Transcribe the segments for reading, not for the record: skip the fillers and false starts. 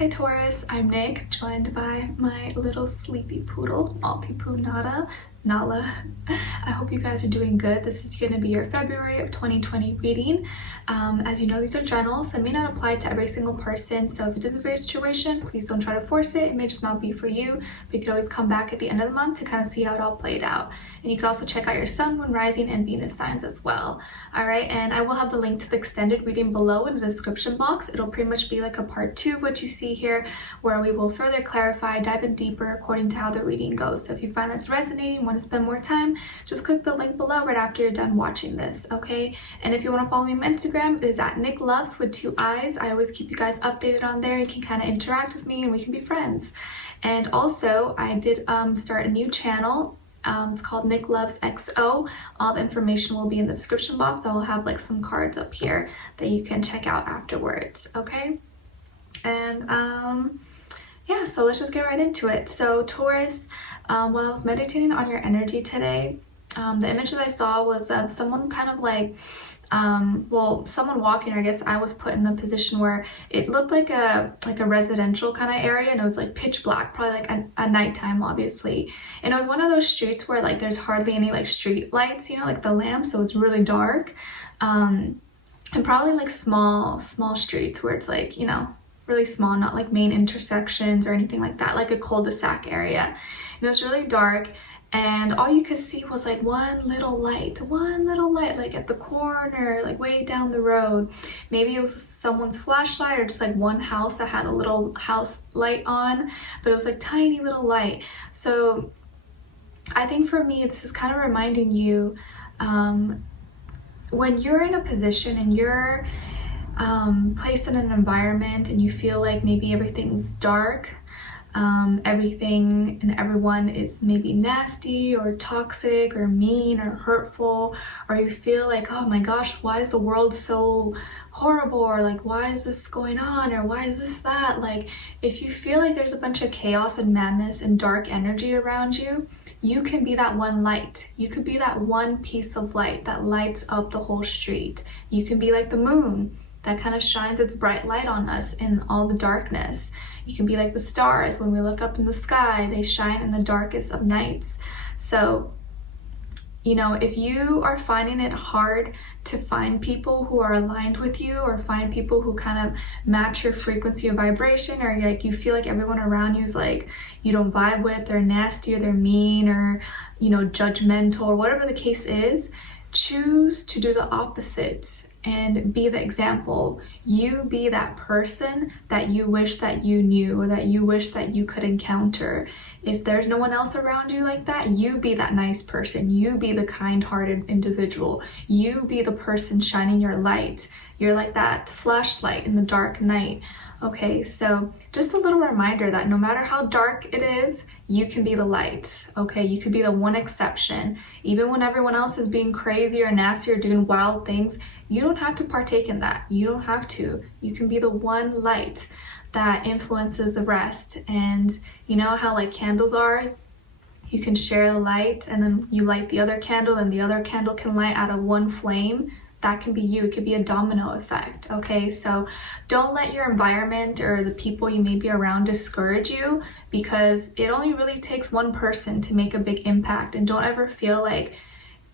Hi Taurus, I'm Nick, joined by my little sleepy poodle, Maltipoo Nala. I hope you guys are doing good. This is going to be your February of 2020 reading. As you know, these are general, so it may not apply to every single person. So if it isn't for your situation, please don't try to force it. It may just not be for you. But you can always come back at the end of the month to kind of see how it all played out. And you can also check out your sun, moon, rising, and Venus signs as well. All right, and I will have the link to the extended reading below in the description box. It'll pretty much be like a part 2 of what you see here, where we will further clarify, dive in deeper according to how the reading goes. So if you find that's resonating, want to spend more time, just click the link below right after you're done watching this, okay? And if you want to follow me on Instagram, it is at NicLoves with 2 eyes. I always keep you guys updated on there. You can kind of interact with me and we can be friends. And also, I did start a new channel. It's called NicLoves XO. All the information will be in the description box. I will have like some cards up here that you can check out afterwards, okay? And yeah, so let's just get right into it. So Taurus, while I was meditating on your energy today, the image that I saw was of someone kind of like someone walking, or I guess I was put in the position where it looked like a residential kind of area, and it was like pitch black, probably like a nighttime, obviously. And it was one of those streets where like there's hardly any like street lights, you know, like the lamps, so it's really dark. And probably like small streets where it's like, you know, really small, not like main intersections or anything like that, like a cul-de-sac area. And it was really dark, and all you could see was like one little light, like at the corner, like way down the road. Maybe it was someone's flashlight, or just like one house that had a little house light on, but it was like tiny little light. So I think for me, this is kind of reminding you, when you're in a position and you're placed in an environment and you feel like maybe everything's dark, everything and everyone is maybe nasty or toxic or mean or hurtful, or you feel like, oh my gosh, why is the world so horrible, or like, why is this going on, or why is this that? Like, if you feel like there's a bunch of chaos and madness and dark energy around you, you can be that one light. You could be that one piece of light that lights up the whole street. You can be like the moon that kind of shines its bright light on us in all the darkness. You can be like the stars. When we look up in the sky, they shine in the darkest of nights. So, you know, if you are finding it hard to find people who are aligned with you, or find people who kind of match your frequency of vibration, or like you feel like everyone around you is like you don't vibe with, they're nasty, or they're mean, or, you know, judgmental, or whatever the case is, choose to do the opposite and be the example. You be that person that you wish that you knew, or that you wish that you could encounter. If there's no one else around you like that, you be that nice person. You be the kind-hearted individual. You be the person shining your light. You're like that flashlight in the dark night. Okay, so just a little reminder that no matter how dark it is, you can be the light, okay? You could be the one exception. Even when everyone else is being crazy or nasty or doing wild things, you don't have to partake in that. You don't have to. You can be the one light that influences the rest. And you know how like candles are? You can share the light, and then you light the other candle, and the other candle can light out of one flame. That can be you. It could be a domino effect, okay? So don't let your environment or the people you may be around discourage you, because it only really takes one person to make a big impact. And don't ever feel like,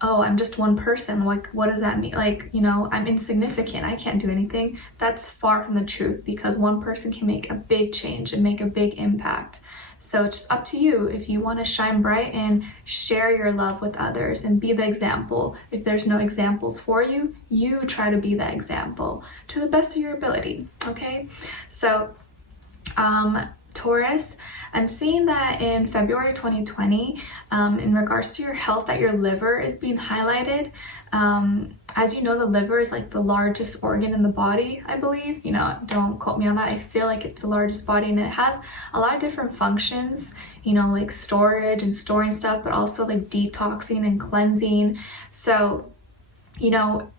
oh, I'm just one person. Like, what does that mean? Like, you know, I'm insignificant. I can't do anything. That's far from the truth, because one person can make a big change and make a big impact. So it's just up to you if you want to shine bright and share your love with others and be the example. If there's no examples for you, you try to be that example to the best of your ability, okay? So, Taurus, I'm seeing that in February 2020, in regards to your health, that your liver is being highlighted. As you know, the liver is like the largest organ in the body, I believe. You know, don't quote me on that. I feel like it's the largest body, and it has a lot of different functions, you know, like storage and storing stuff, but also like detoxing and cleansing. So, you know,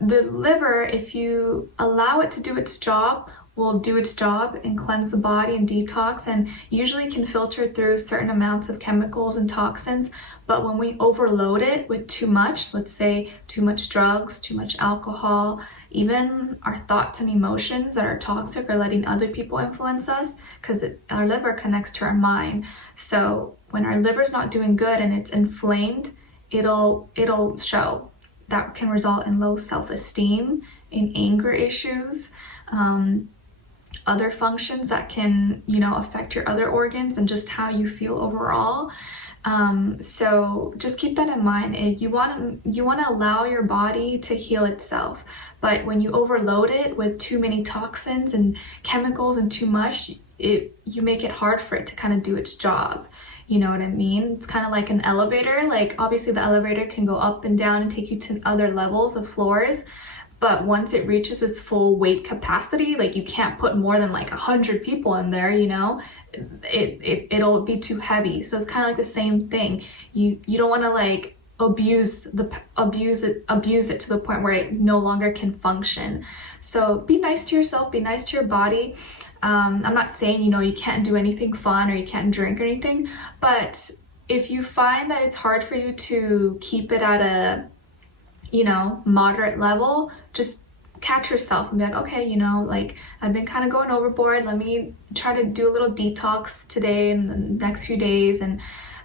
the liver, if you allow it to do its job, will do its job and cleanse the body and detox, and usually can filter through certain amounts of chemicals and toxins. But when we overload it with too much, let's say too much drugs, too much alcohol, even our thoughts and emotions that are toxic or letting other people influence us, because our liver connects to our mind. So when our liver's not doing good and it's inflamed, it'll show. That can result in low self-esteem, in anger issues, other functions that can, you know, affect your other organs and just how you feel overall. So just keep that in mind. You want to allow your body to heal itself, but when you overload it with too many toxins and chemicals and too much, you make it hard for it to kind of do its job. You know what I mean? It's kind of like an elevator. Like obviously the elevator can go up and down and take you to other levels of floors, but once it reaches its full weight capacity, like you can't put more than like 100 people in there, you know, it'll be too heavy. So it's kind of like the same thing. You don't want to like abuse it to the point where it no longer can function. So be nice to yourself, be nice to your body. I'm not saying, you know, you can't do anything fun or you can't drink or anything, but if you find that it's hard for you to keep it at a, you know, moderate level, just catch yourself and be like, okay, you know, like I've been kind of going overboard. Let me try to do a little detox today and the next few days. And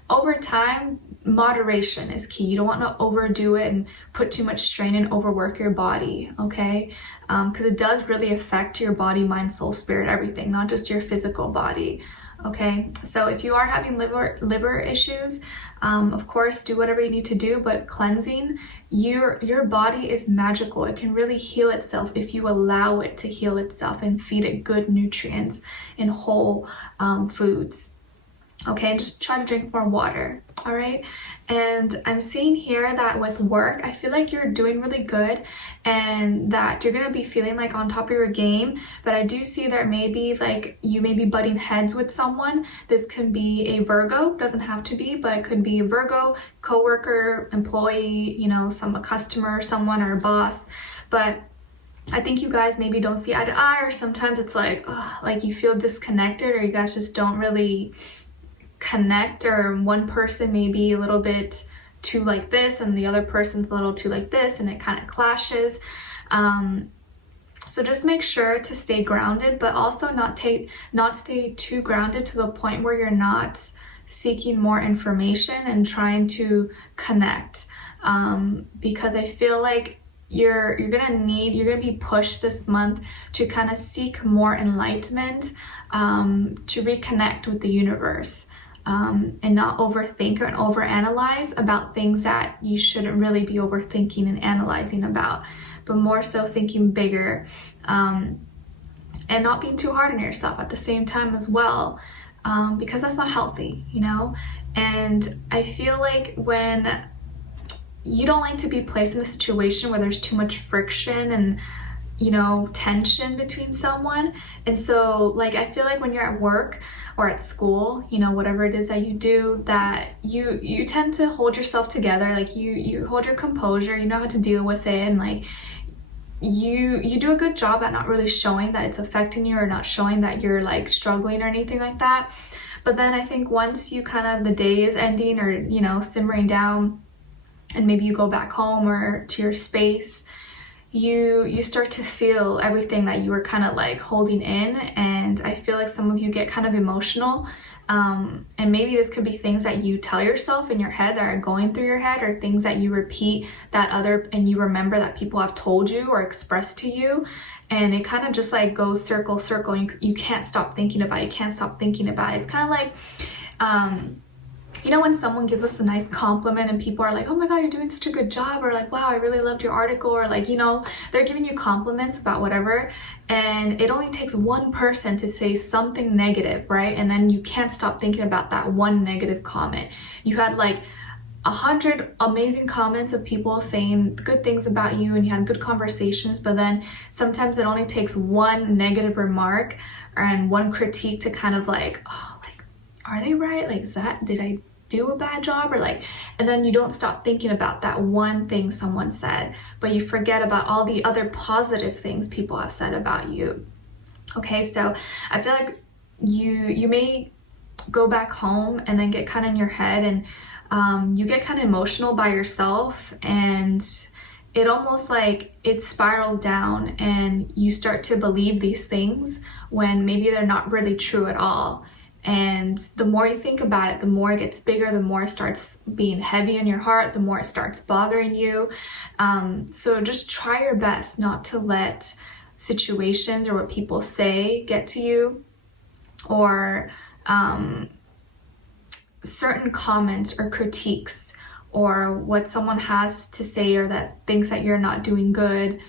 over time, moderation is key. You don't want to overdo it and put too much strain and overwork your body, okay? Because it does really affect your body, mind, soul, spirit, everything, not just your physical body, okay? So if you are having liver issues, of course, do whatever you need to do, but cleansing, your body is magical. It can really heal itself if you allow it to heal itself and feed it good nutrients and whole foods. Okay, and just try to drink more water, all right? And I'm seeing here that with work, I feel like you're doing really good and that you're gonna be feeling like on top of your game, but I do see there may be like, you may be butting heads with someone. This can be a Virgo, doesn't have to be, but it could be a Virgo, coworker, employee, you know, a customer, someone, or a boss. But I think you guys maybe don't see eye to eye, or sometimes it's like you feel disconnected, or you guys just don't really connect, or one person may be a little bit too like this and the other person's a little too like this, and it kind of clashes. So just make sure to stay grounded, but also not stay too grounded to the point where you're not seeking more information and trying to connect, because I feel like you're gonna be pushed this month to kind of seek more enlightenment, to reconnect with the universe. And not overthink and overanalyze about things that you shouldn't really be overthinking and analyzing about, but more so thinking bigger, and not being too hard on yourself at the same time as well, because that's not healthy, you know? And I feel like when you don't like to be placed in a situation where there's too much friction and, you know, tension between someone. And so like I feel like when you're at work or at school, you know, whatever it is that you do, that you tend to hold yourself together, like you hold your composure, you know how to deal with it, and like you do a good job at not really showing that it's affecting you, or not showing that you're like struggling or anything like that. But then I think once you kind of, the day is ending, or, you know, simmering down, and maybe you go back home or to your space, you start to feel everything that you were kind of like holding in. And I feel like some of you get kind of emotional, and maybe this could be things that you tell yourself in your head that are going through your head, or things that you repeat and you remember that people have told you or expressed to you, and it kind of just like goes circle, and you can't stop thinking about it. It's kind of like you know, when someone gives us a nice compliment and people are like, oh my god, you're doing such a good job, or like, wow, I really loved your article, or like, you know, they're giving you compliments about whatever, and it only takes one person to say something negative, right? And then you can't stop thinking about that one negative comment. You had like 100 amazing comments of people saying good things about you, and you had good conversations, but then sometimes it only takes one negative remark and one critique to kind of like, oh, like, are they right? Like, did I do a bad job? Or like, and then you don't stop thinking about that one thing someone said, but you forget about all the other positive things people have said about you. Okay, so I feel like you may go back home and then get kind of in your head, and you get kind of emotional by yourself, and it almost like it spirals down and you start to believe these things when maybe they're not really true at all. And the more you think about it, the more it gets bigger, the more it starts being heavy in your heart, the more it starts bothering you. So just try your best not to let situations or what people say get to you, or certain comments or critiques, or what someone has to say or that thinks that you're not doing good.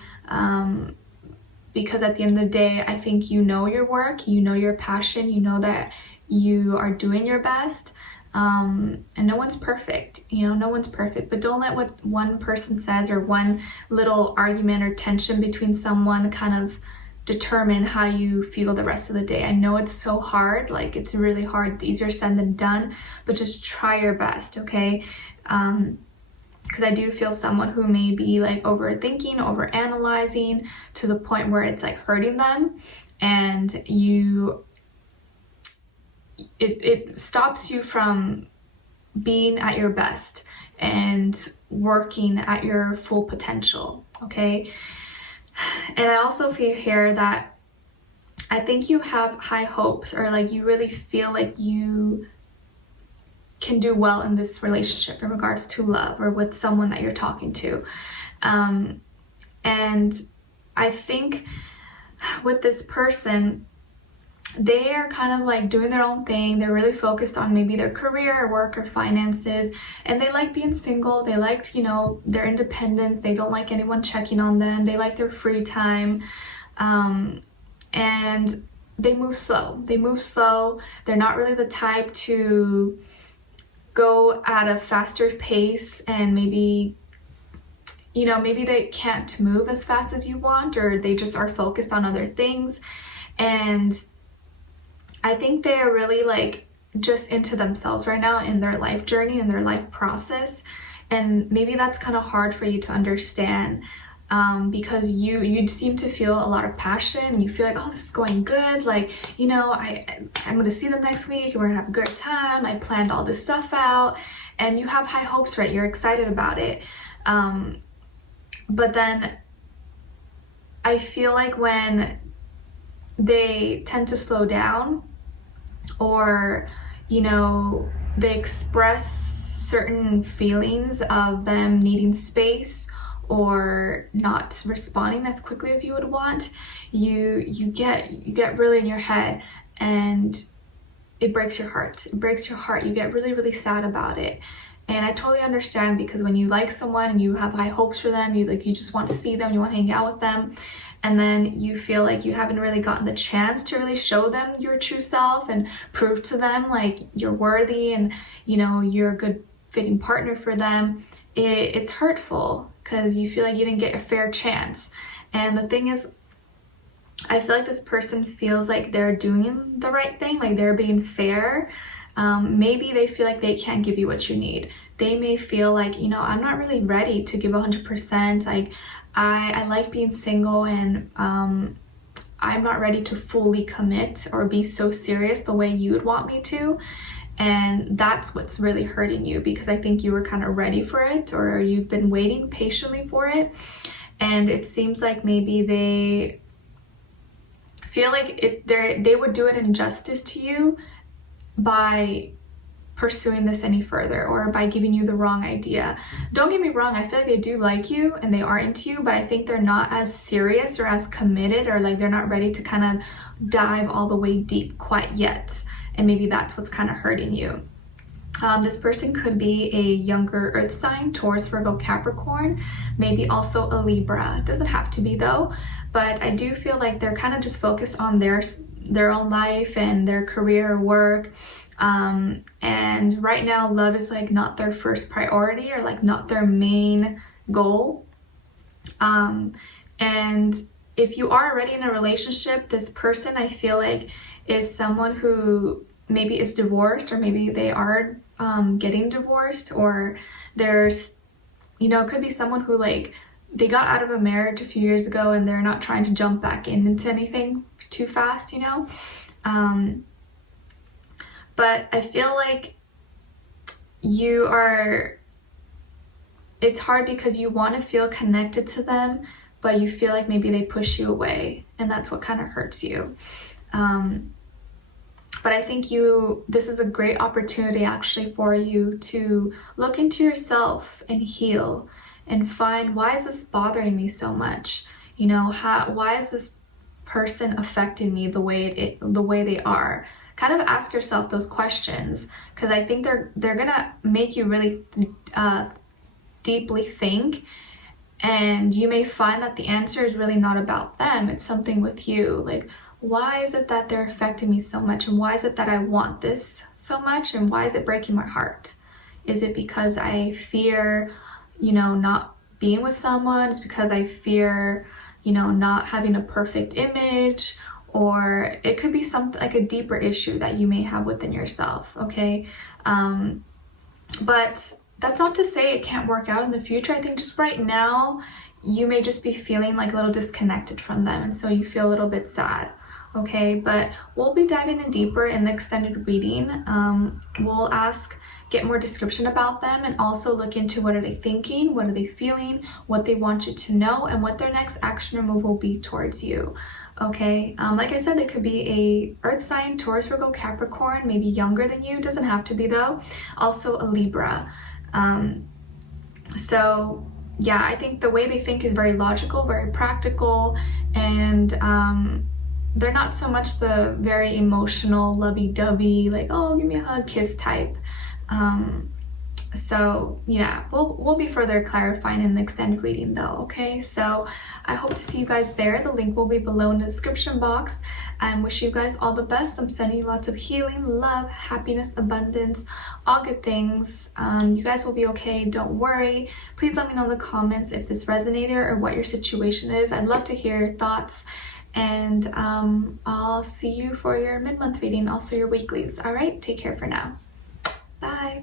Because at the end of the day, I think you know your work, you know your passion, you know that you are doing your best. And no one's perfect, you know, no one's perfect, but don't let what one person says or one little argument or tension between someone kind of determine how you feel the rest of the day. I know it's so hard, like it's really hard, easier said than done, but just try your best, okay? Because I do feel someone who may be like overthinking, overanalyzing to the point where it's like hurting them, and it stops you from being at your best and working at your full potential, okay? And I also feel here that I think you have high hopes, or like you really feel like you can do well in this relationship in regards to love or with someone that you're talking to. And I think with this person, they are kind of like doing their own thing. They're really focused on maybe their career or work or finances, and they like being single. They like, you know, their independence. They don't like anyone checking on them. They like their free time. And they move slow. They're not really the type to go at a faster pace, and maybe, you know, maybe they can't move as fast as you want, or they just are focused on other things. And I think they are really like just into themselves right now in their life journey and their life process. And maybe that's kind of hard for you to understand, because you seem to feel a lot of passion, and you feel like, oh, this is going good, like, you know, I'm gonna see them next week and we're gonna have a great time, I planned all this stuff out, and you have high hopes, right? You're excited about it. But then I feel like when they tend to slow down, or, you know, they express certain feelings of them needing space or not responding as quickly as you would want, you get really in your head, and it breaks your heart. You get really, really sad about it. And I totally understand, because when you like someone and you have high hopes for them, you just want to see them, you want to hang out with them, and then you feel like you haven't really gotten the chance to really show them your true self and prove to them like you're worthy and, you know, you're a good fitting partner for them. It's hurtful, because you feel like you didn't get a fair chance. And the thing is, I feel like this person feels like they're doing the right thing, like they're being fair. Maybe they feel like they can't give you what you need. They may feel like, you know, I'm not really ready to give 100%. Like, I like being single, and I'm not ready to fully commit or be so serious the way you would want me to. And that's what's really hurting you, because I think you were kind of ready for it, or you've been waiting patiently for it. And it seems like maybe they feel like they would do an injustice to you by pursuing this any further, or by giving you the wrong idea. Don't get me wrong, I feel like they do like you and they are into you, but I think they're not as serious or as committed, or like they're not ready to kind of dive all the way deep quite yet. And maybe that's what's kind of hurting you. This person could be a younger earth sign, Taurus, Virgo, Capricorn, maybe also a Libra. It doesn't have to be though, but I do feel like they're kind of just focused on their own life and their career or work. And right now, love is like not their first priority, or like not their main goal. And if you are already in a relationship, this person, I feel like, is someone who maybe is divorced, or maybe they are getting divorced, or there's, you know, it could be someone who like they got out of a marriage a few years ago and they're not trying to jump back into anything too fast, you know. But I feel like you are it's hard because you want to feel connected to them, but you feel like maybe they push you away, and that's what kind of hurts you. But I think this is a great opportunity actually for you to look into yourself and heal and find, why is this bothering me so much? You know, why is this person affecting me the way they are? Kind of ask yourself those questions, because I think they're gonna make you really deeply think, and you may find that the answer is really not about them, it's something with you. Like, why is it that they're affecting me so much, and why is it that I want this so much, and why is it breaking my heart? Is it because I fear, you know, not being with someone? It's because I fear, you know, not having a perfect image, or it could be something like a deeper issue that you may have within yourself, okay? But that's not to say it can't work out in the future. I think just right now, you may just be feeling like a little disconnected from them, and so you feel a little bit sad, okay? But we'll be diving in deeper in the extended reading. We'll get more description about them, and also look into what are they thinking, what are they feeling, what they want you to know, and what their next action or move will be towards you, okay? Like I said, it could be a earth sign, Taurus, Virgo, Capricorn, maybe younger than you, doesn't have to be though. Also a Libra. So yeah, I think the way they think is very logical, very practical, and they're not so much the very emotional, lovey-dovey, like, oh, give me a hug, kiss type. So yeah, we'll be further clarifying in the extended reading though, okay? So I hope to see you guys there. The link will be below in the description box. I wish you guys all the best. I'm sending you lots of healing, love, happiness, abundance, all good things. You guys will be okay, don't worry. Please let me know in the comments if this resonated or what your situation is. I'd love to hear your thoughts. And I'll see you for your mid-month reading, also your weeklies. All right, take care for now. Bye.